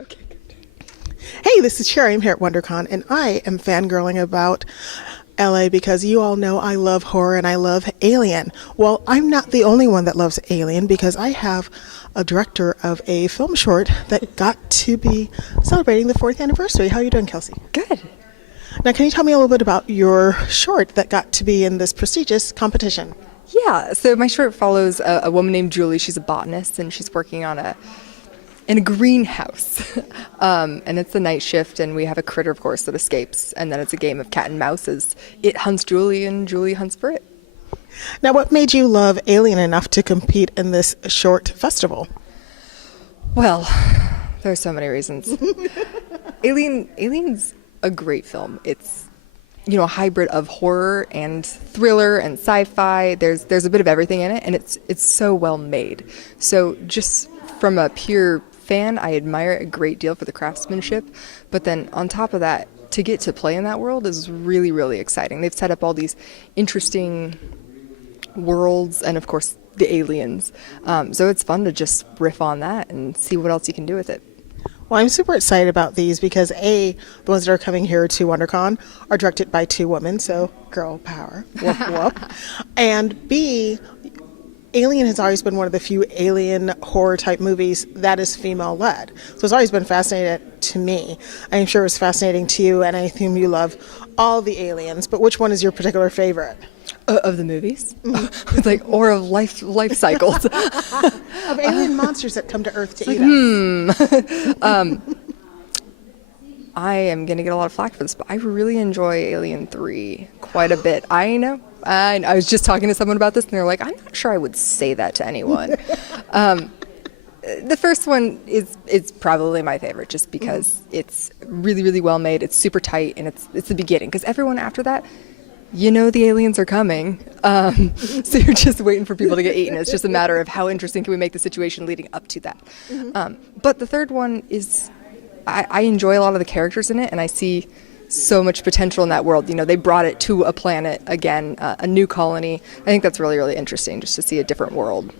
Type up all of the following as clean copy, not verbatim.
Okay, good. Hey, this is Cherry. I'm here at Wondercon, and I am fangirling about LA because you all know I love horror and I love Alien. Well, I'm not the only one that loves Alien because I have a director of a film short that got to be celebrating the 4th anniversary. How are you doing, Kelsey? Good. Now, can you tell me a little bit about your short that got to be in this prestigious competition? Yeah, so my short follows a woman named Julie. She's a botanist, and she's working in a greenhouse. And it's a night shift, and we have a critter, of course, that escapes. And then it's a game of cat and mouse as it hunts Julie, and Julie hunts for it. Now, what made you love Alien enough to compete in this short festival? Well, there's so many reasons. Alien's a great film. It's, a hybrid of horror and thriller and sci-fi. There's a bit of everything in it, and it's so well made. So just from a pure fan, I admire it a great deal for the craftsmanship. But then on top of that, to get to play in that world is really, really exciting. They've set up all these interesting worlds and, of course, the aliens. So it's fun to just riff on that and see what else you can do with it. Well, I'm super excited about these because A, the ones that are coming here to WonderCon are directed by 2 women, so girl power, whoop whoop. And B, Alien has always been one of the few alien horror type movies that is female led. So it's always been fascinating to me. I'm sure it's fascinating to you, and I assume you love all the aliens, but which one is your particular favorite? Of the movies? Or of life cycles. Of alien monsters that come to Earth to eat us. I am going to get a lot of flack for this, but I really enjoy Alien 3 quite a bit. I know. I was just talking to someone about this, and they're like, I'm not sure I would say that to anyone. The first one is probably my favorite, just because it's really, really well made. It's super tight, and it's the beginning. Because everyone after that, the aliens are coming. So you're just waiting for people to get eaten. It's just a matter of how interesting can we make the situation leading up to that. But the third one is, I enjoy a lot of the characters in it, and I see so much potential in that world. They brought it to a planet again, a new colony. I think that's really, really interesting, just to see a different world.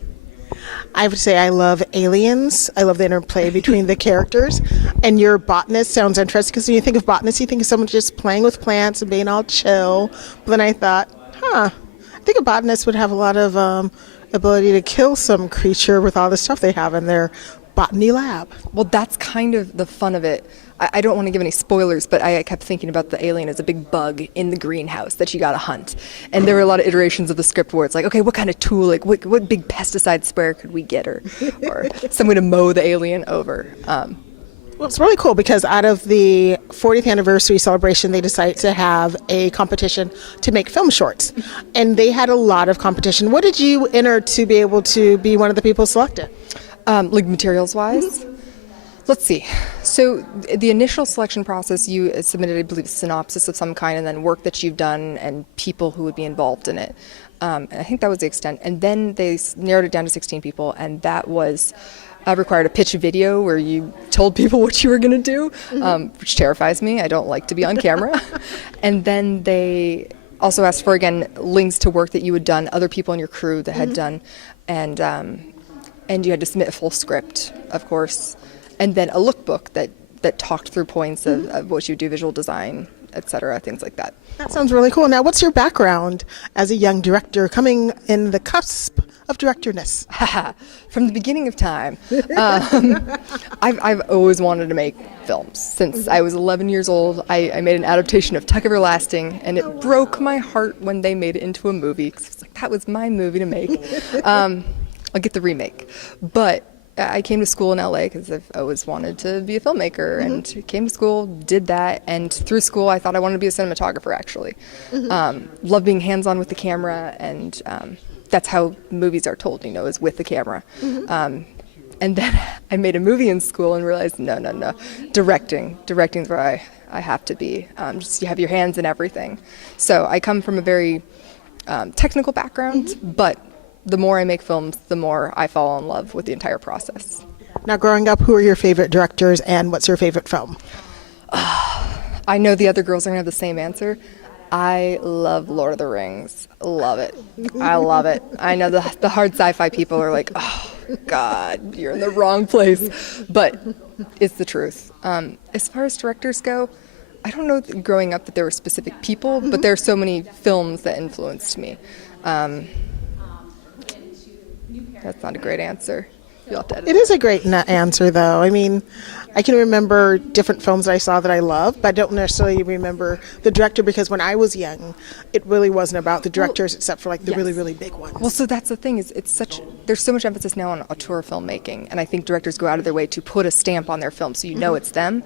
I would say I love aliens. I love the interplay between the characters. And your botanist sounds interesting because when you think of botanist, you think of someone just playing with plants and being all chill. But then I thought, I think a botanist would have a lot of ability to kill some creature with all the stuff they have in their botany lab. Well, that's kind of the fun of it. I don't want to give any spoilers, but I kept thinking about the alien as a big bug in the greenhouse that you got to hunt. And there were a lot of iterations of the script where it's like, okay, what kind of tool, what big pesticide sprayer could we get, or some way to mow the alien over. Well, it's really cool because out of the 40th anniversary celebration, they decided to have a competition to make film shorts. And they had a lot of competition. What did you enter to be able to be one of the people selected? Materials-wise? Let's see. So the initial selection process, you submitted, I believe, a synopsis of some kind, and then work that you've done and people who would be involved in it. I think that was the extent. And then they narrowed it down to 16 people, and that was required a pitch video where you told people what you were going to do, which terrifies me. I don't like to be on camera. And then they also asked for, again, links to work that you had done, other people in your crew that had done, and you had to submit a full script, of course. And then a lookbook that talked through points of what you do, visual design, etc., things like that. That sounds really cool. Now, what's your background as a young director coming in the cusp of directorness? From the beginning of time. I've always wanted to make films. Since I was 11 years old, I made an adaptation of Tuck Everlasting, and it broke my heart when they made it into a movie, because it was like, that was my movie to make. I'll get the remake. But I came to school in LA because I've always wanted to be a filmmaker, and came to school, did that, and through school I thought I wanted to be a cinematographer, actually. Love being hands-on with the camera, and that's how movies are told, is with the camera. And then I made a movie in school and realized, no, directing's where I have to be. Just you have your hands in everything. So I come from a very technical background, but the more I make films, the more I fall in love with the entire process. Now, growing up, who are your favorite directors and what's your favorite film? I know the other girls are going to have the same answer. I love Lord of the Rings. Love it. I love it. I know the hard sci-fi people are like, oh, God, you're in the wrong place. But is the truth. As far as directors go, I don't know growing up that there were specific people, but there are so many films that influenced me. That's not a great answer. You'll have to edit It is a great answer, though. I mean, I can remember different films that I saw that I loved, but I don't necessarily remember the director because when I was young, it really wasn't about the directors except for like the really, really big ones. Well, so that's the thing is there's so much emphasis now on auteur filmmaking, and I think directors go out of their way to put a stamp on their film so you know it's them.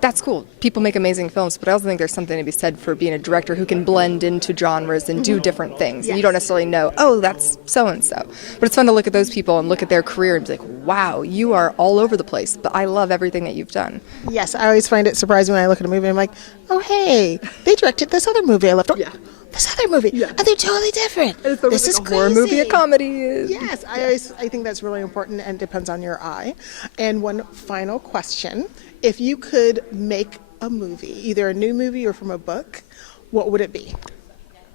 That's cool. People make amazing films, but I also think there's something to be said for being a director who can blend into genres and do different things. And you don't necessarily know, oh, that's so-and-so. But it's fun to look at those people and look at their career and be like, wow, you are all over the place, but I love everything that you've done. Yes, I always find it surprising when I look at a movie and I'm like, oh, hey, they directed this other movie I left. Oh, this other movie. Yeah. And they're totally different. This is a horror movie, a comedy. Yes, I think that's really important and depends on your eye. And one final question. If you could make a movie, either a new movie or from a book, what would it be?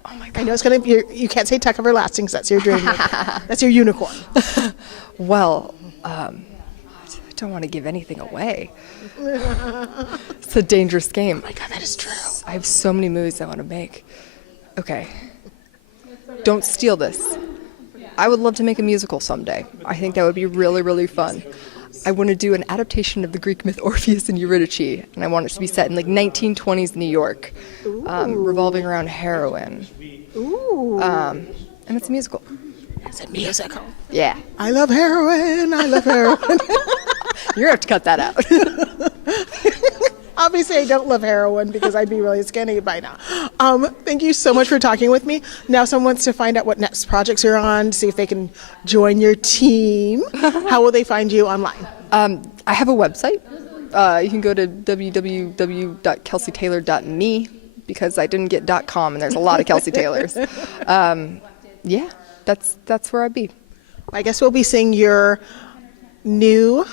Oh my God. I know it's going to be, you can't say Tuck Everlasting because that's your dream movie. That's your unicorn. Well, I don't want to give anything away. It's a dangerous game. Oh my God, that is true. I have so many movies I want to make. Okay. Don't steal this. I would love to make a musical someday. I think that would be really, really fun. I want to do an adaptation of the Greek myth Orpheus and Eurydice, and I want it to be set in like 1920s New York, revolving around heroin. Ooh. And it's a musical. It's a musical. Yeah. I love heroin. I love heroin. You're going to have to cut that out. Obviously, I don't love heroin because I'd be really skinny by now. Thank you so much for talking with me. Now, someone wants to find out what next projects you're on, see if they can join your team. How will they find you online? I have a website. You can go to www.kelseytaylor.me because I didn't get .com and there's a lot of Kelsey Taylors. Yeah, that's where I'd be. I guess we'll be seeing your new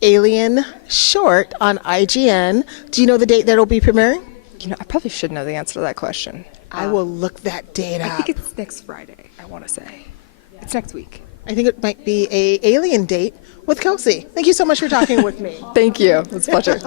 Alien short on IGN. Do you know the date that it'll be premiering? You know, I probably should know the answer to that question. I will look that date up. I think it's next Friday, I want to say. It's next week. I think it might be a Alien date with Kelsey. Thank you so much for talking with me. Thank you. It's a pleasure.